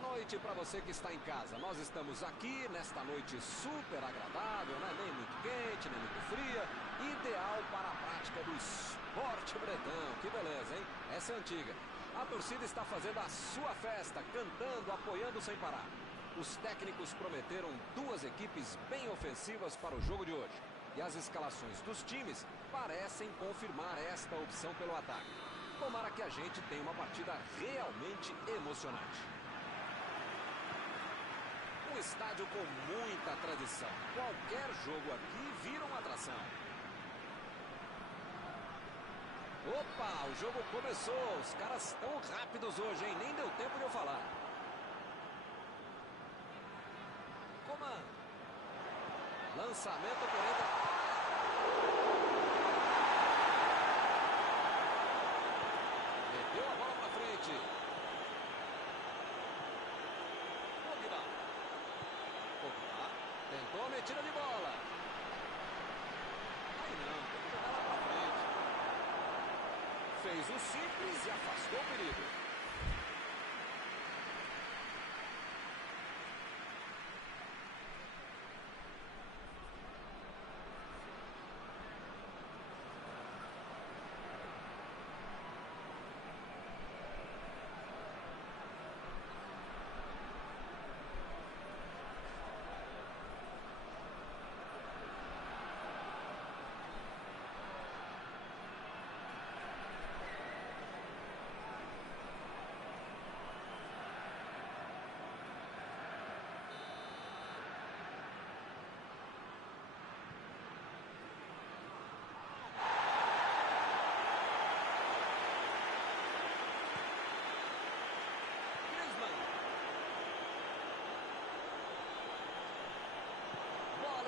Boa noite para você que está em casa. Nós estamos aqui nesta noite super agradável, né? Nem muito quente, nem muito fria. Ideal para a prática do esporte bretão. Que beleza, hein? Essa é antiga. A torcida está fazendo a sua festa, cantando, apoiando sem parar. Os técnicos prometeram duas equipes bem ofensivas para o jogo de hoje. E as escalações dos times parecem confirmar esta opção pelo ataque. Tomara que a gente tenha uma partida realmente emocionante. Um estádio com muita tradição. Qualquer jogo aqui vira uma atração. Opa, o jogo começou. Os caras estão rápidos hoje, hein? Nem deu tempo de eu falar. Comando. Lançamento por entre... Meteu a bola pra frente. Pogba. Tentou a metida de bola. Aí não, tem que jogar lá pra frente. Fez o simples e afastou o perigo.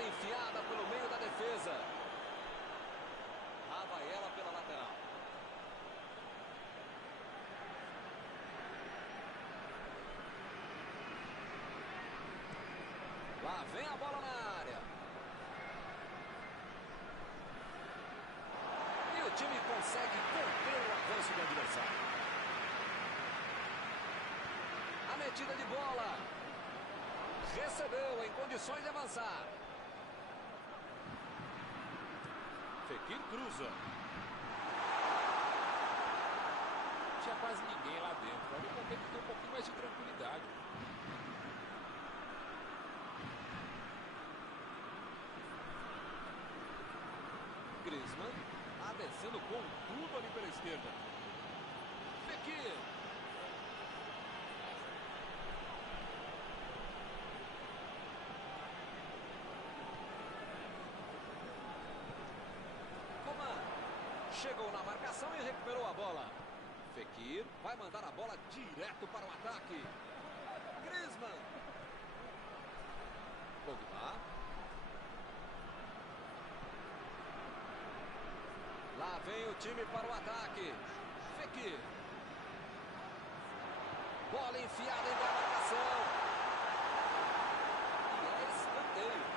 Enfiada pelo meio da defesa. Lá vai ela pela lateral. Lá vem a bola na área. E o time consegue conter o avanço do adversário. A metida de bola. Recebeu em condições de avançar. Fekir cruza. Não tinha quase ninguém lá dentro. Ali vão ter que ter um pouquinho mais de tranquilidade. Griezmann tá descendo com tudo ali pela esquerda. Fekir. Chegou na marcação e recuperou a bola. Fekir vai mandar a bola direto para o ataque. Griezmann. Pogba. Lá vem o time para o ataque. Fekir. Bola enfiada entre a marcação. E é escanteio.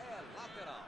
É lateral.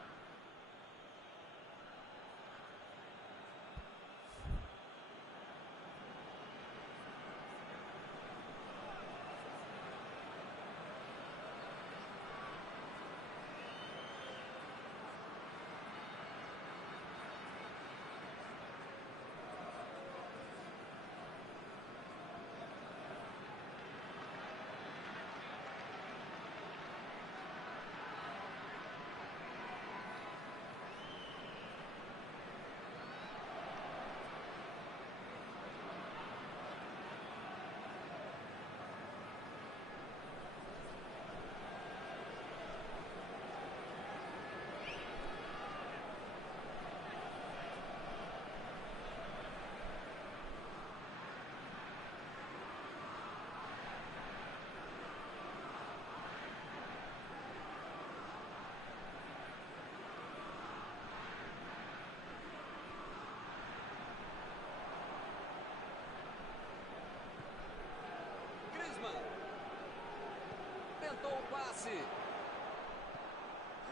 Tentou o passe.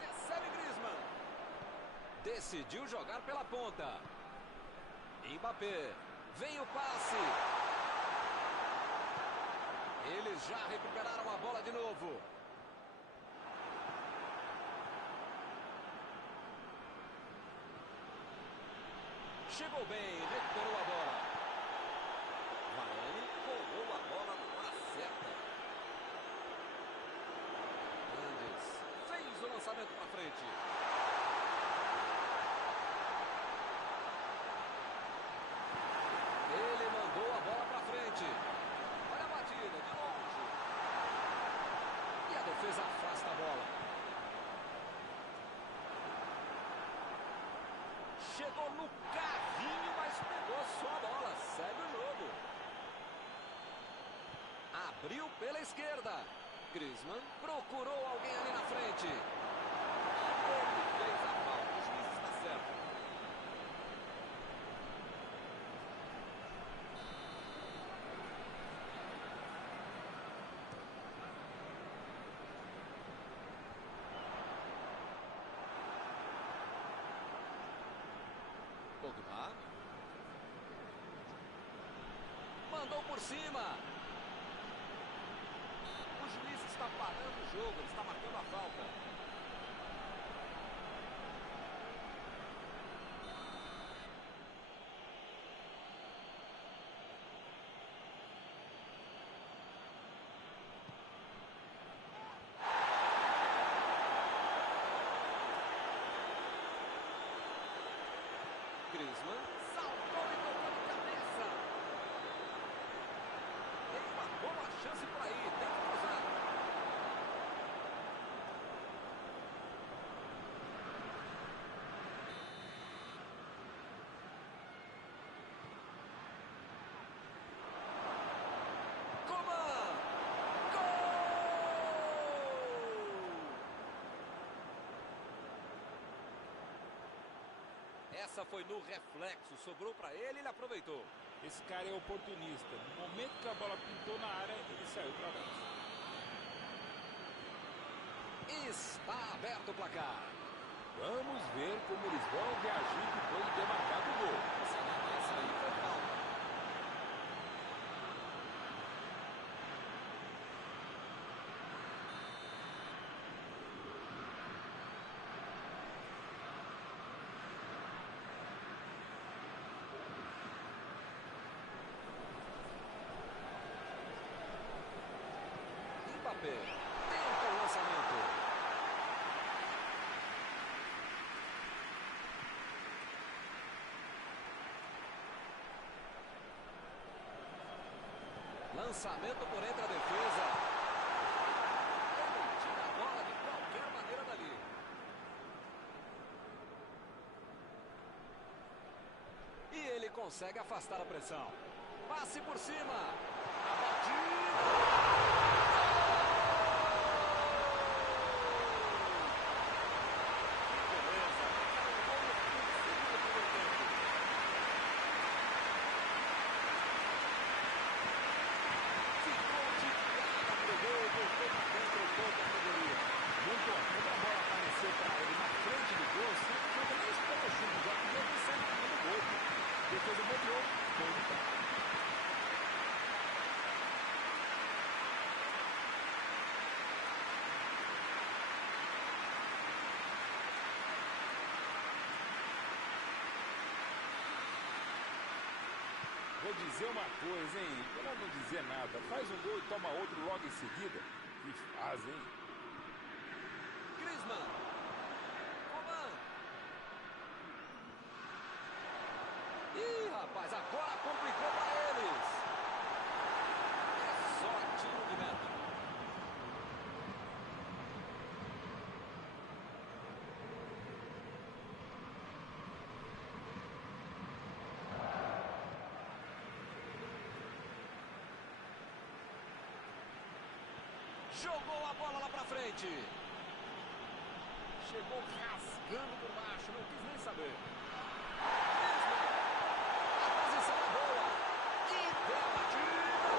Recebe Griezmann. Decidiu jogar pela ponta. Mbappé. Vem o passe. Eles já recuperaram a bola de novo. Chegou bem, recuperou a bola. Varane colou a bola na hora certa. Mendes fez o lançamento para frente. Ele mandou a bola para frente. Olha a batida, de longe. E a defesa afasta a bola. Chegou no carrinho, mas pegou só a bola. Segue o jogo. Abriu pela esquerda. Griezmann procurou alguém ali na frente. Ele fez a falta. O juiz está certo. Pogba. Mandou por cima. O juiz está parando o jogo. Ele está marcando a falta. Griezmann saltou e tocou de cabeça. Tem uma boa chance por aí. Tem que cruzar. Coman! Gol! Essa foi no reflexo, sobrou para ele, ele aproveitou. Esse cara é oportunista. No momento que a bola pintou na área, ele saiu para dentro. Está aberto o placar. Vamos ver como eles vão reagir depois de ter marcado o gol. Essa aí foi falta. Mbappé tenta o lançamento. Lançamento por entre a defesa. Ele tira a bola de qualquer maneira dali. E ele consegue afastar a pressão. Passe por cima. A batida. Muito bom, quando a bola apareceu para ele na frente do gol, sempre foi nem esperou o chute, já podia ter saído no gol. Depois ele botou, gol de campo. Vou dizer uma coisa, hein? Para não dizer nada, faz um gol e toma outro logo em seguida. Que faz, hein? Griezmann. Coman. Ih, rapaz, agora complicou para eles. É só tiro de meta. Jogou a bola lá pra frente. Chegou rasgando por baixo, não quis nem saber. A posição é boa. E tem a batida.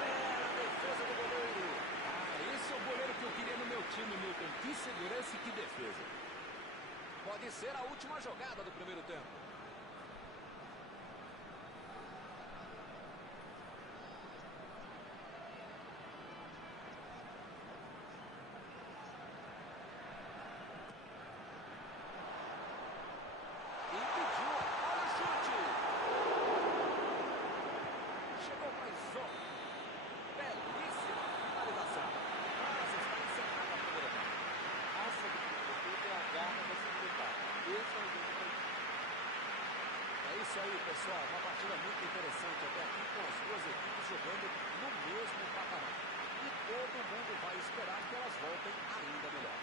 Bela defesa do goleiro. lance, que defesa. Pode ser a última jogada do primeiro tempo. É isso aí, pessoal. Uma partida muito interessante até aqui, com as duas equipes jogando no mesmo patamar. E todo mundo vai esperar que elas voltem ainda melhor.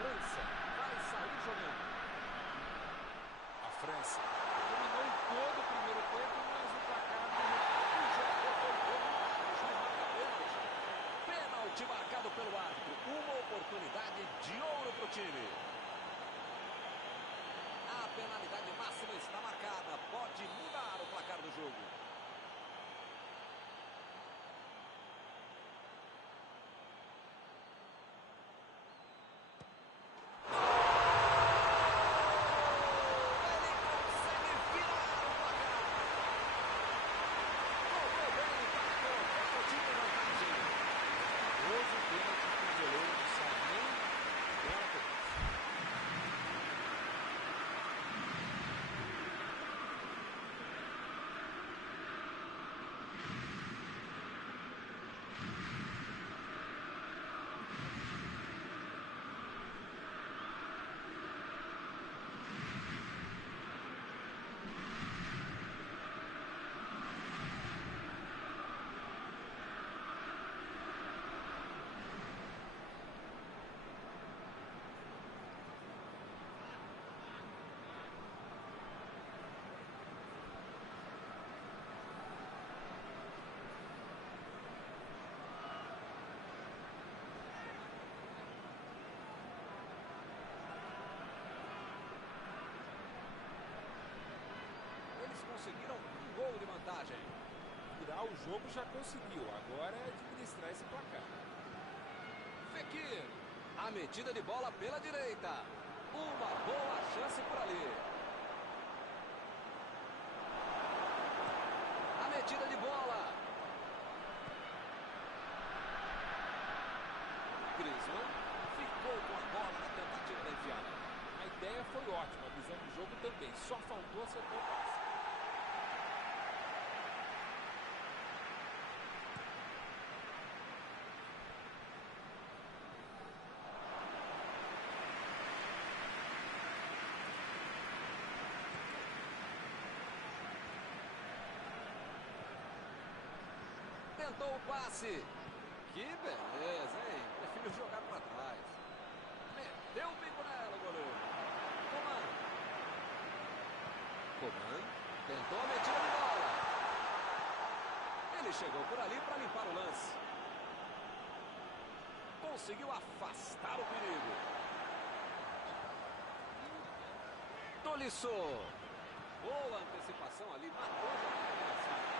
França vai sair jogando. A França dominou todo o primeiro tempo, mas o placar do jogo foi pênalti. Pênalti marcado pelo árbitro. Uma oportunidade de ouro para o time. A penalidade máxima está marcada. Pode mudar o placar do jogo. Conseguiram um gol de vantagem. Virar o jogo já conseguiu, agora é administrar esse placar. Fekir, a metida de bola pela direita. Uma boa chance por ali. A metida de bola. Griezmann ficou com a bola na tentativa da enfiada. A ideia foi ótima, a visão do jogo também, só faltou acertar o passe. Tentou o passe. Que beleza, hein? Prefiro jogar para trás. Meteu o bico nela, o goleiro. Coman tentou a metida de bola. Ele chegou por ali para limpar o lance. Conseguiu afastar o perigo. Tolisso. Boa antecipação ali. Matou já o adversário.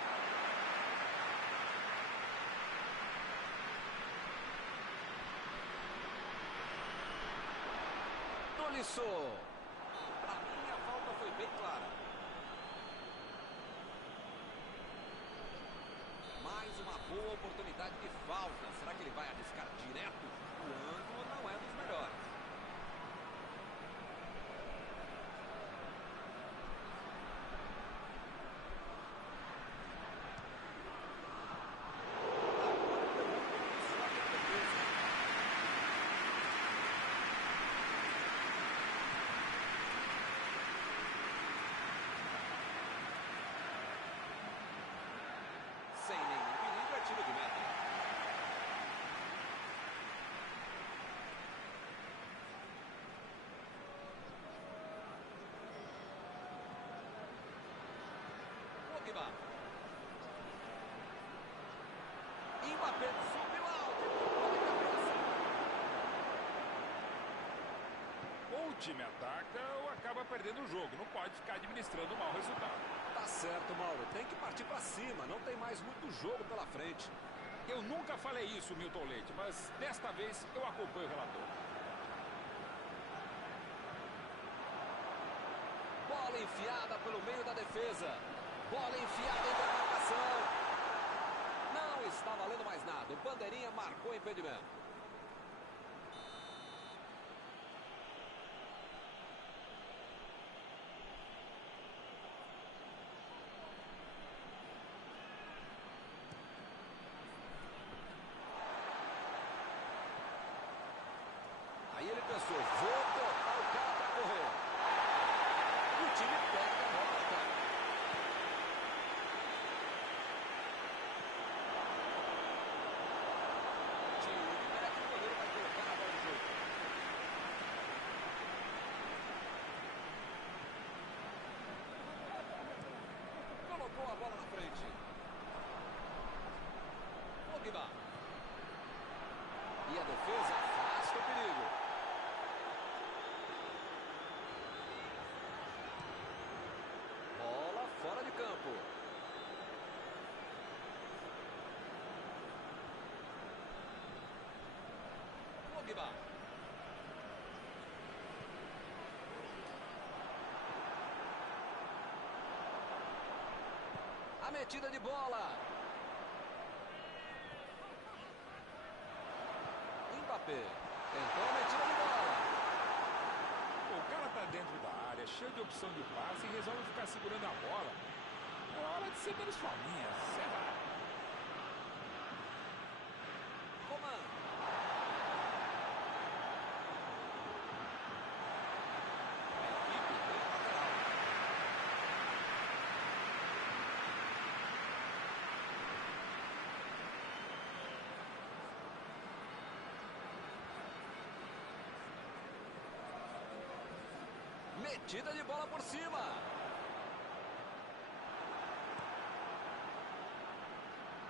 isso. Pra mim, a falta foi bem clara. Mais uma boa oportunidade de falta. Será que ele vai arriscar direto? O ângulo não é dos melhores. Sem nenhum perigo, é tiro de meta. Pogba. Mbappé subiu alto. Ou o time ataca ou acaba perdendo o jogo. Não pode ficar administrando um mau resultado. Tá certo, Mauro. Tem que partir pra cima. Não tem mais muito jogo pela frente. Eu nunca falei isso, Milton Leite, mas desta vez eu acompanho o relator. Bola enfiada pelo meio da defesa. Bola enfiada entre a marcação. Não está valendo mais nada. O bandeirinha marcou impedimento. Aí ele pensou, vou botar o cara para correr. O time pega a volta. Tiro de meta, o goleiro vai colocar a bola no jogo. Colocou a bola na frente. Pogba. E a defesa afasta o perigo. Bola fora de campo. Pogba. A metida de bola. Mbappé. Tentou a metida de bola. O cara tá dentro da área, cheio de opção de passe e resolve ficar segurando a bola. É hora de ser menos fominha, sei lá. Coman. Equipe tem lateral. Metida de bola por cima.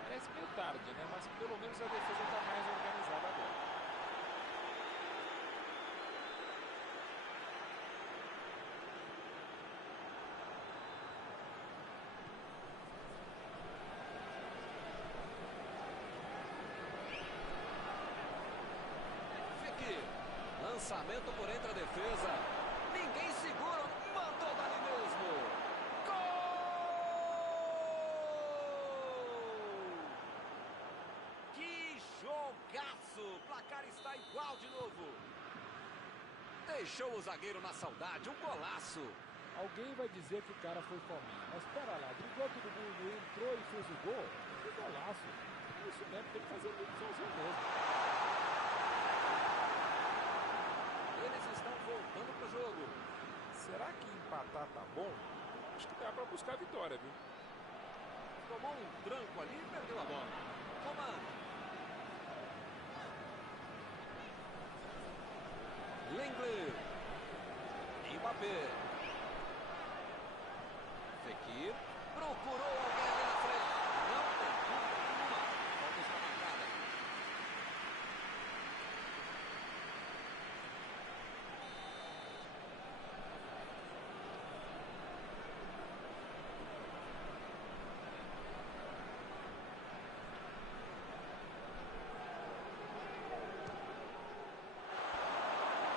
Parece meio tarde, né? Mas pelo menos a defesa tá mais organizada agora. Fekir. Lançamento por entre a defesa. Ninguém segura. Mandou dali mesmo. Gol! Que jogaço! O placar está igual de novo. Deixou o zagueiro na saudade. Um golaço. Alguém vai dizer que o cara foi fominha, mas pera lá, driblou todo mundo, entrou e fez o gol, que golaço. É isso mesmo, tem que fazer tudo sozinho mesmo. Eles estão voltando pro jogo. Será que empatar tá bom? Acho que dá pra buscar a vitória, viu? Tomou um tranco ali e perdeu a bola. Coman. Lenglet. Mbappé. Fekir. Procurou alguém ali na frente. Não tem dúvida nenhuma. Falta está marcada.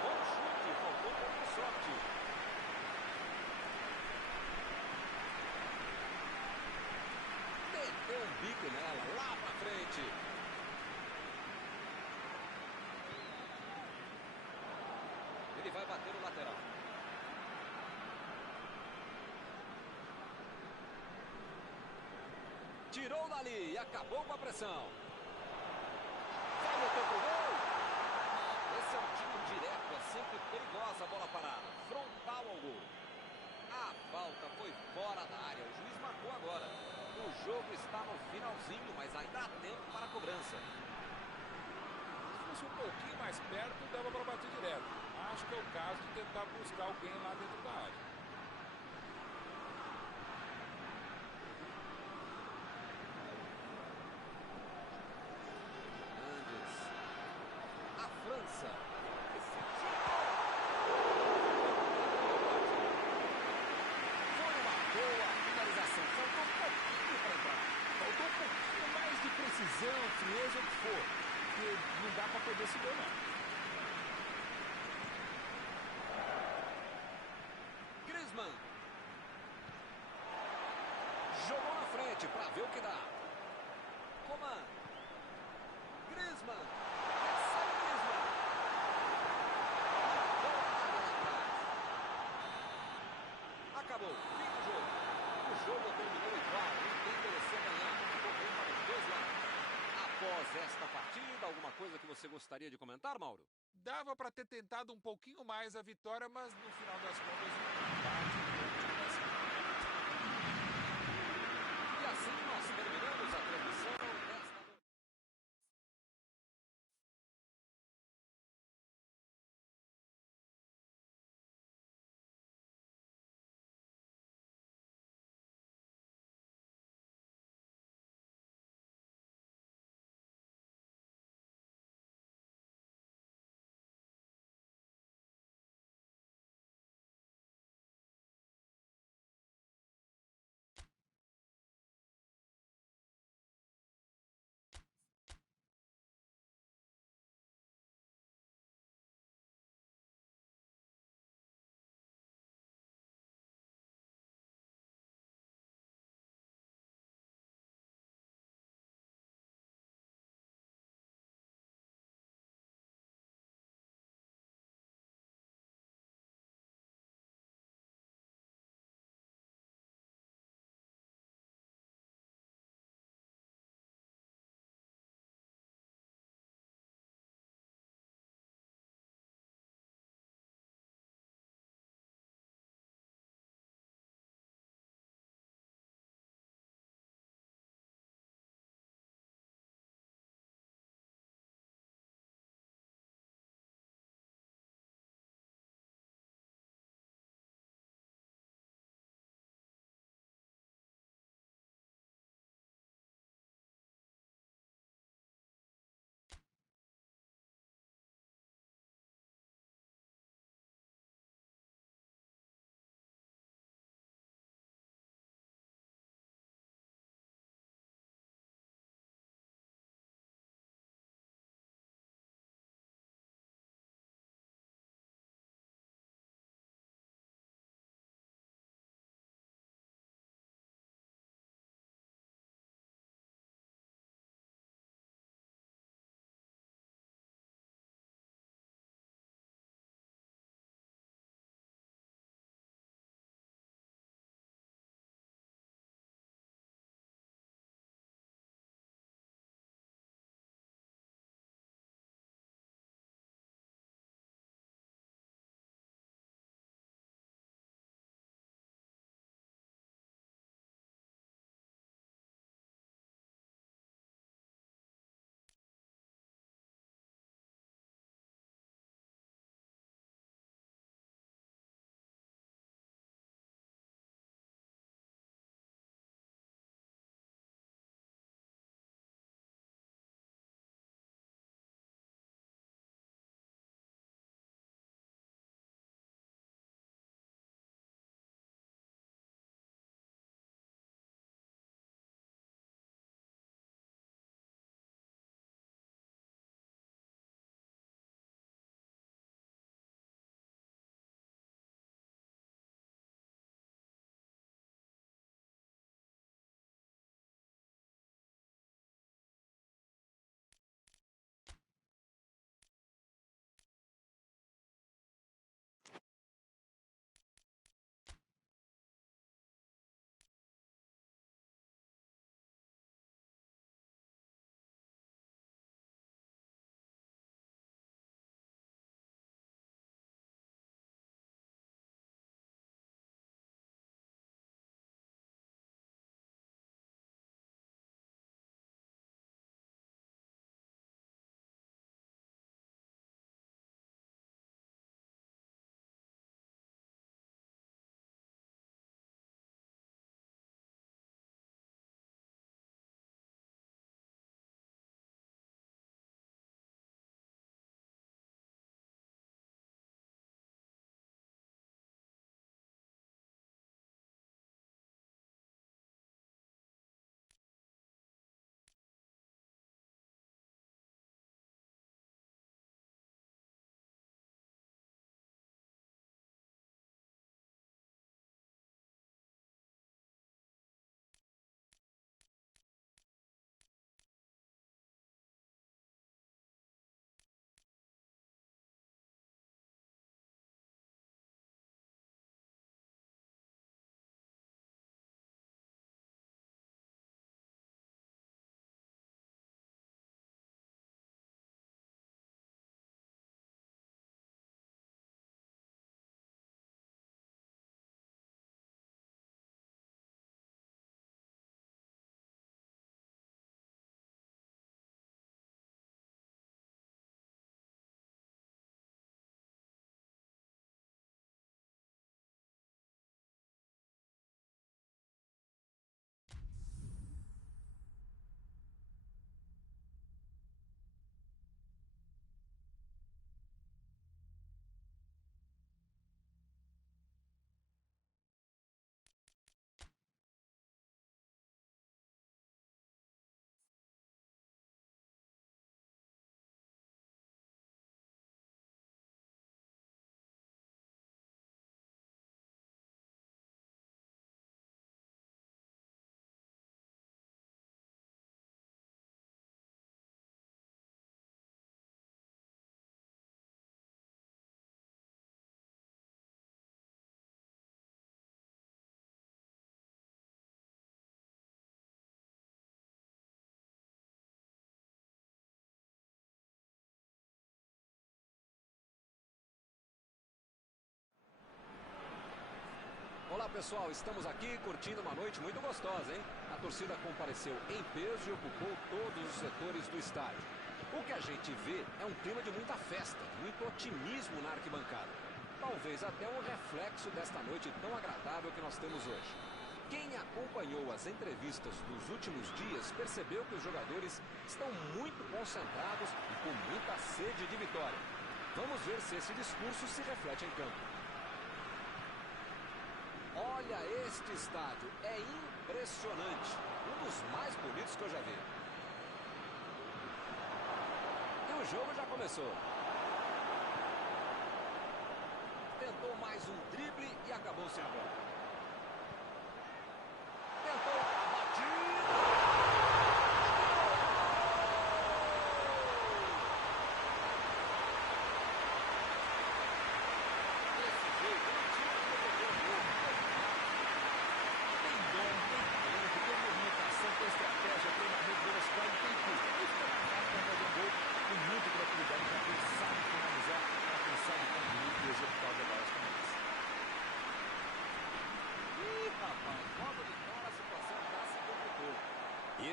Bom chute, faltou poucos goleiro lateral. Tirou dali e acabou com a pressão. Vai meter pro gol. Esse é um tiro direto, é sempre perigosa a bola parada. Frontal ao gol. A falta foi fora da área. O juiz marcou agora. O jogo está no finalzinho, mas ainda há tempo para a cobrança. Se fosse um pouquinho mais perto, dava para bater direto. Acho que é o caso de tentar buscar alguém lá dentro da área. Hernandes. A França. Foi uma boa finalização. Faltou um pouquinho para entrar. Faltou um pouquinho mais de precisão, frieza, o que for. Porque não dá para perder esse gol, não. Griezmann. Jogou na frente para ver o que dá. Coman. Griezmann. Recebe Griezmann. Boa área lá atrás. Acabou. Fim do jogo. O jogo terminou igual. Ninguém mereceu ganhar. Ficou bem para os dois lados. Após esta partida, alguma coisa que você gostaria de comentar, Mauro? Dava para ter tentado um pouquinho mais a vitória, mas no final das contas, o empate. E assim nós terminamos a transmissão Olá pessoal, estamos aqui curtindo uma noite muito gostosa, hein? A torcida compareceu em peso e ocupou todos os setores do estádio. O que a gente vê é um clima de muita festa, muito otimismo na arquibancada. Talvez até um reflexo desta noite tão agradável que nós temos hoje. Quem acompanhou as entrevistas dos últimos dias percebeu que os jogadores estão muito concentrados e com muita sede de vitória. Vamos ver se esse discurso se reflete em campo. Olha este estádio, é impressionante, um dos mais bonitos que eu já vi. E o jogo já começou. Tentou mais um drible e acabou sem a bola. Tentou a batida. Estratégia, treinamento, velocidade, tem tudo. Isso é fácil para fazer um gol com muita criatividade, para quem sabe finalizar, para quem sabe concluir e executar jogadas como essa. Ih, rapaz, logo de cara a situação já se complicou.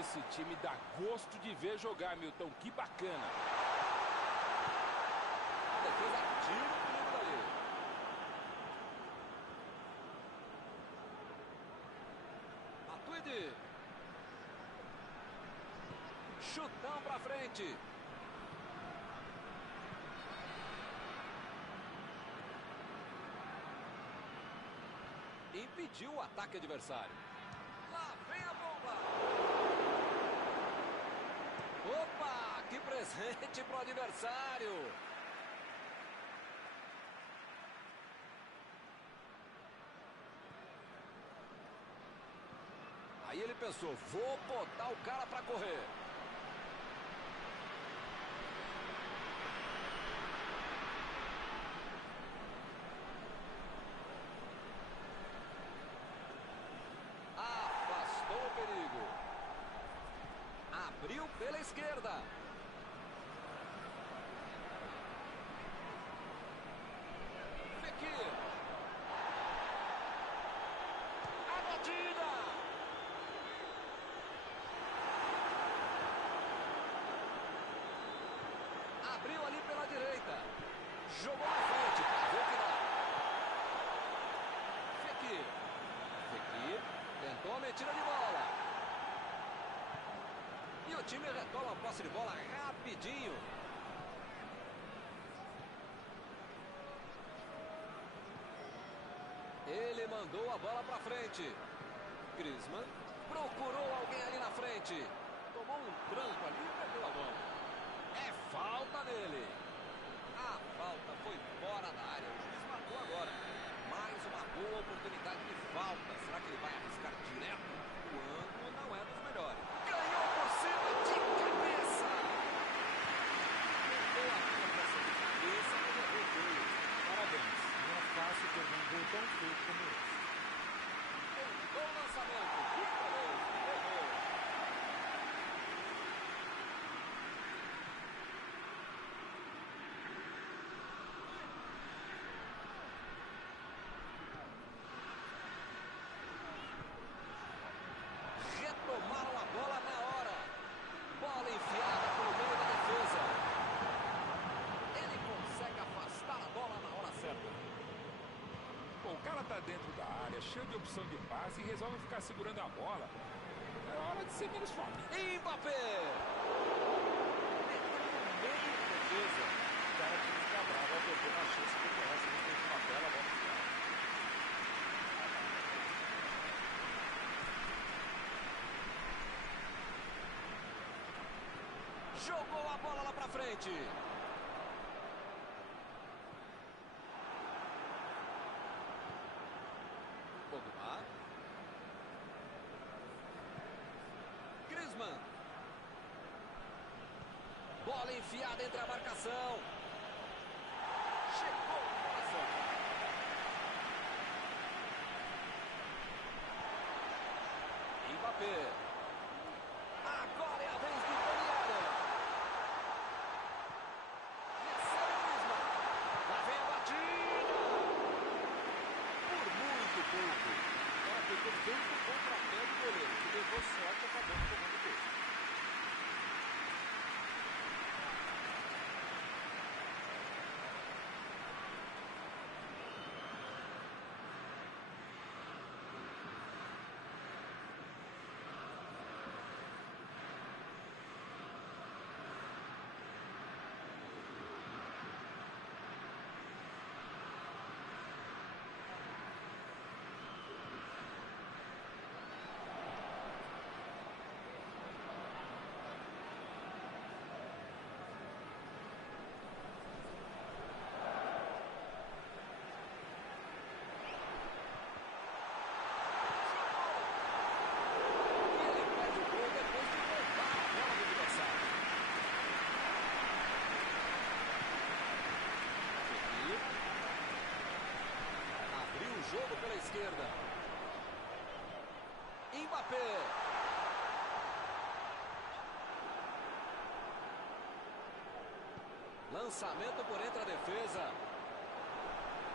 Esse time dá gosto de ver jogar, Milton. Que bacana. A defesa tira o perigo dali. Matuidi. Chutão pra frente. Impediu o ataque adversário. Lá vem a bomba. Opa, que presente pro adversário. Aí ele pensou, vou botar o cara pra correr. Afastou o perigo. Abriu pela esquerda. Fekir. A batida. Abriu ali pela direita. Jogou na frente para ver o que dá. Fekir. Fekir tentou a metida de bola. E o time retoma a posse de bola rapidinho. Ele mandou a bola para frente. Griezmann procurou alguém ali na frente. Tomou um tranco ali e perdeu a bola. É falta nele. A falta foi fora da área. O juiz marcou agora. Mais uma boa oportunidade de falta. Será que ele vai arriscar direto? O ângulo não é dos melhores. Ganhou por cima de cabeça. Tentou a marcação de cabeça, mas errou feio. Parabéns. Não é fácil ter um gol tão feio como esse. Tentou o lançamento. Que beleza. Errou. Retomaram a bola na hora. Bola enfiada pelo meio da defesa. Ele consegue afastar a bola na hora certa. Bom, o cara tá dentro da área, cheio de opção de passe e resolve ficar segurando a bola. É hora de ser menos fominha. Mbappé. Meteu no meio da defesa. O cara tinha que ficar bravo ao perder uma chance que ele essa. Ele fez uma bela bola no final. Jogou a bola lá pra frente. Pogba. Griezmann. Bola enfiada entre a marcação. Chegou a marcação. Mbappé. Agora é a vez do Daniel. Recebe Griezmann. Lá vem a batida. Por muito pouco. esquerda. Mbappé. Lançamento por entre a defesa.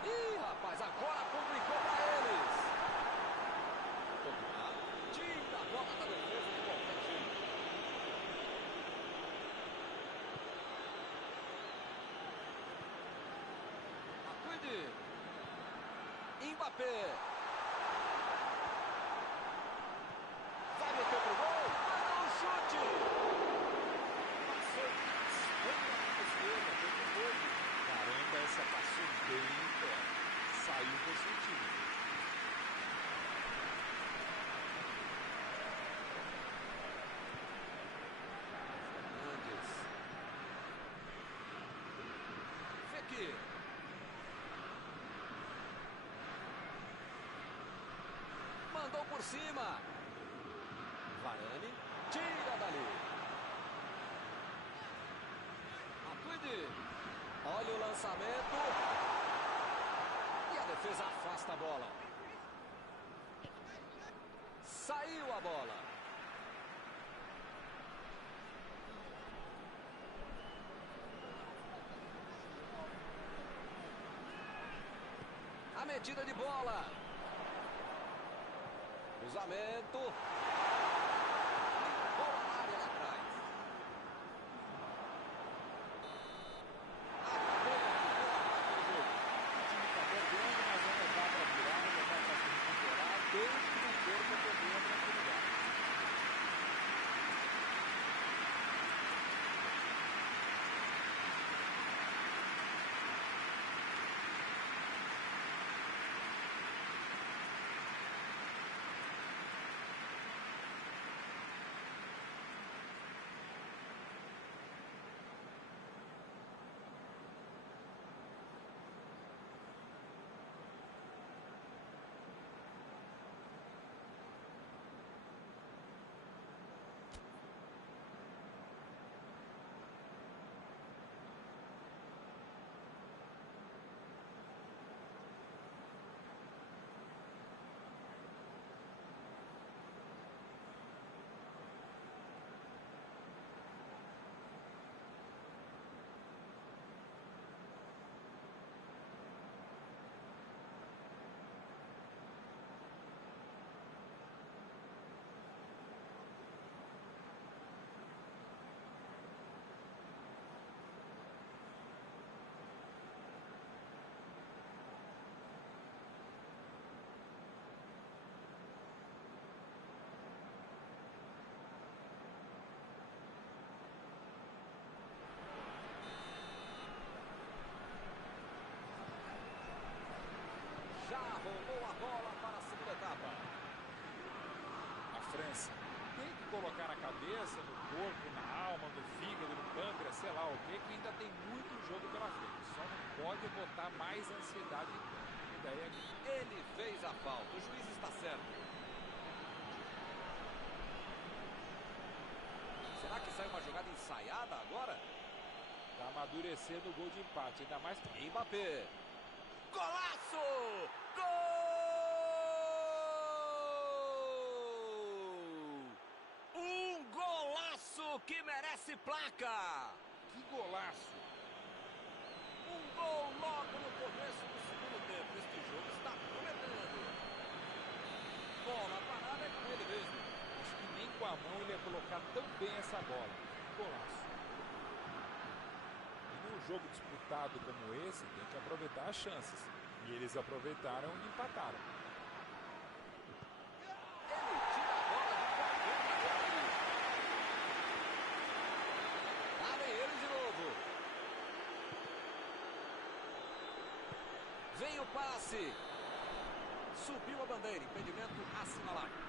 Ih, rapaz, agora complicou para eles. Tira a bola da defesa de qualquer jeito. Cuide. Mbappé. Vai meter pro gol. Mandou um chute. Passou na esquerda, foi pro gol. Caramba, essa passou bem perto. Saiu por centímetro. Fernandes. Fekir. Mandou por cima. Varane. Tira dali. Matuidi. Olha o lançamento. E a defesa afasta a bola. Saiu a bola. A metida de bola. Cruzamento. Boa na área lá atrás. Acabou o jogo. O time está perdendo, mas vai levar para virar, vai levar para se recuperar, desde que não perca também a tranquilidade. Já rolou a bola para a segunda etapa. A França tem que colocar na cabeça, no corpo, na alma, no fígado, no pâncreas, sei lá o que ainda tem muito jogo pela frente. Só não pode botar mais ansiedade em campo. A ideia é que Ele fez a falta. O juiz está certo. Será que sai uma jogada ensaiada agora? está amadurecendo o gol de empate, ainda mais que Mbappé. Golaço! Gol! Um golaço que merece placa! que golaço! Um gol logo no começo do segundo tempo. Este jogo está prometendo. Bola parada é com ele mesmo. Acho que nem com a mão ele ia colocar tão bem essa bola. Que golaço! E num jogo disputado como esse, tem que aproveitar as chances. E eles aproveitaram e empataram. Ele tira a bola de qualquer maneira. Lá vem ele de novo. Vem o passe. Subiu a bandeira. Impedimento assinalado.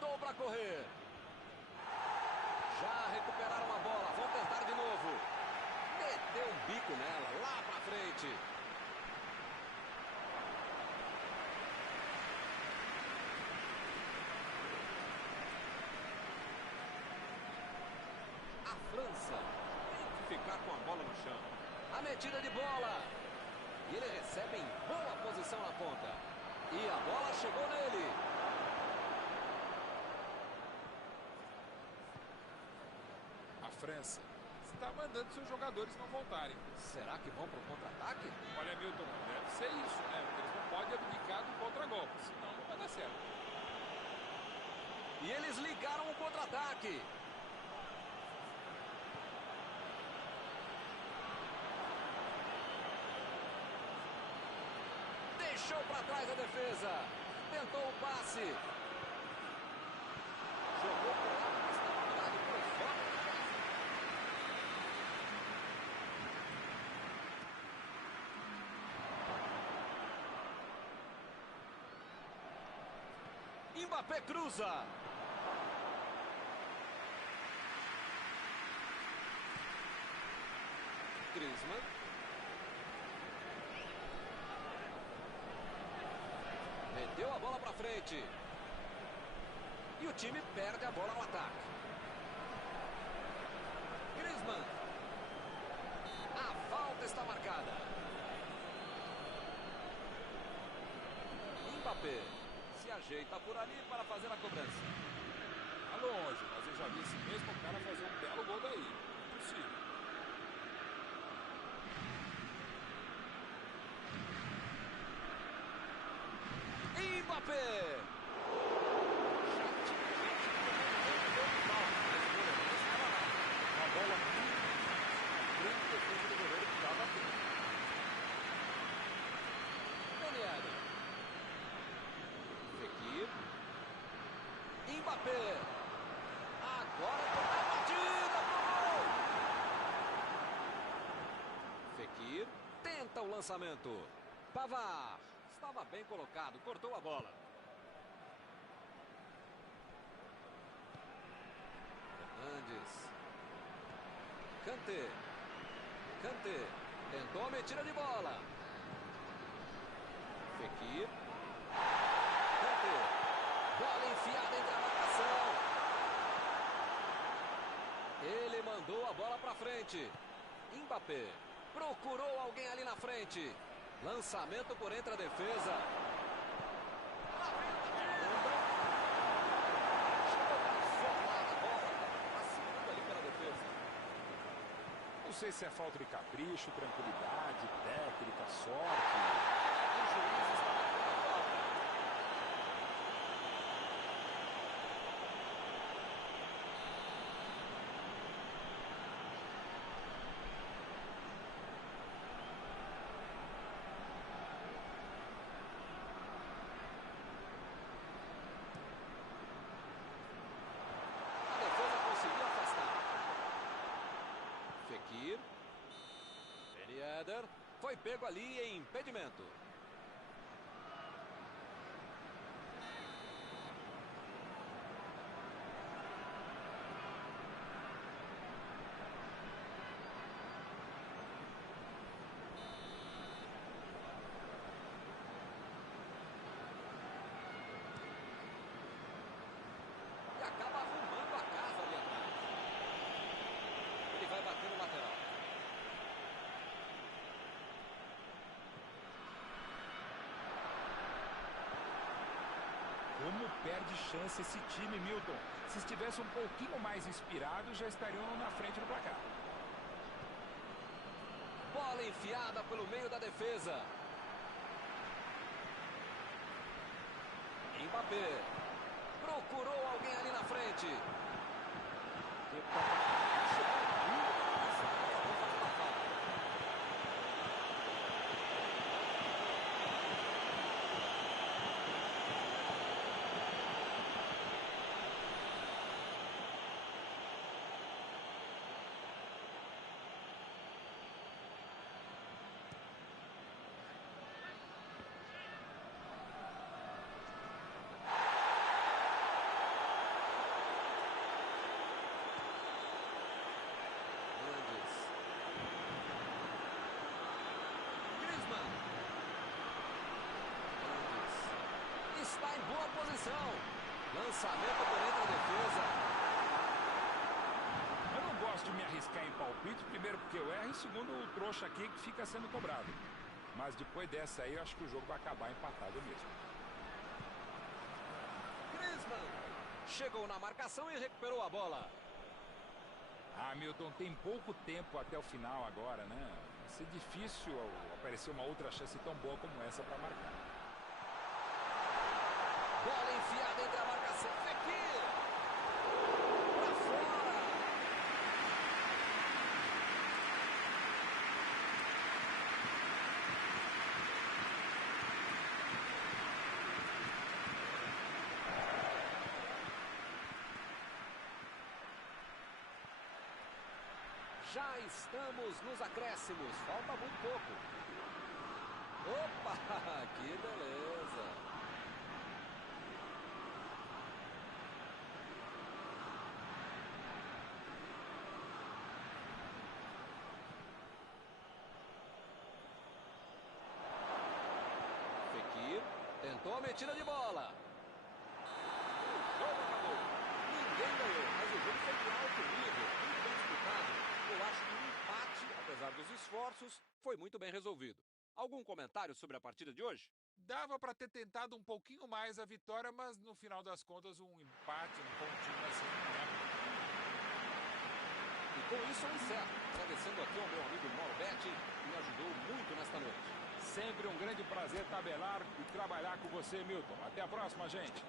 botou para correr. Já recuperaram a bola, vão tentar de novo. Meteu um bico nela, lá para frente. A França tem que ficar com a bola no chão. A metida de bola. E ele recebe em boa posição na ponta. E a bola chegou nele. A França está mandando seus jogadores não voltarem. Será que vão para o contra-ataque? Olha, Milton, deve ser isso, né? Porque eles não podem abdicar do contra-golpe, senão não vai dar certo. E eles ligaram o contra-ataque. Deixou para trás a defesa. Tentou o passe. Jogou para lá, mas estava virado por fora. Mbappé cruza. Griezmann. Meteu a bola para frente. E o time perde a bola no ataque. Griezmann. A falta está marcada. Mbappé se ajeita por ali para fazer a cobrança. Tá longe, mas eu já vi esse mesmo cara fazer um belo gol daí. Impossível. Mbappé! Uma bola muito grande defesa do goleiro que estava aqui. Daniel. Fekir. Mbappé. Agora a batida pro gol. Fekir tenta o lançamento. Pavard. Estava bem colocado, cortou a bola. Fernandes. Kanté. Tentou a metida de bola. Fekir. Kanté. Bola enfiada entre a marcação. Ele mandou a bola para frente. Mbappé. Procurou alguém ali na frente. Lançamento por entre a defesa. Lá vem a batida. Chegou para solar a bola. A segunda ali pela defesa. Não sei se é falta de capricho, tranquilidade, técnica, sorte. O juiz está marcando a falta. Fekir. Ben Yedder. Foi pego ali em impedimento. E acaba arrumando a casa ali atrás. Ele vai bater no lateral. Como perde chance esse time, Milton. Se estivesse um pouquinho mais inspirado, já estariam na frente do placar. Bola enfiada pelo meio da defesa. Mbappé. Procurou alguém ali na frente. boa posição. Lançamento por entre a defesa. Eu não gosto de me arriscar em palpite, primeiro porque eu erro e segundo o trouxa aqui que fica sendo cobrado. Mas depois dessa aí eu acho que o jogo vai acabar empatado mesmo. Griezmann chegou na marcação e recuperou a bola. Ah, Milton, tem pouco tempo até o final agora, né? Vai ser difícil aparecer uma outra chance tão boa como essa para marcar. Bola enfiada entre a marcação. Fekir. Pra fora. Já estamos nos acréscimos. Falta muito pouco. Opa, que beleza. Fekir tentou a metida de bola. O jogo acabou. Ninguém ganhou, mas o jogo foi de alto nível, muito bem disputado. Eu acho que o empate, apesar dos esforços, foi muito bem resolvido. Algum comentário sobre a partida de hoje? Dava para ter tentado um pouquinho mais a vitória, mas no final das contas um empate, um pontinho assim não é. E com isso eu encerro, agradecendo aqui ao meu amigo Mauro Betti, que me ajudou muito nesta noite. Sempre um grande prazer tabelar e trabalhar com você, Milton. Até a próxima, gente.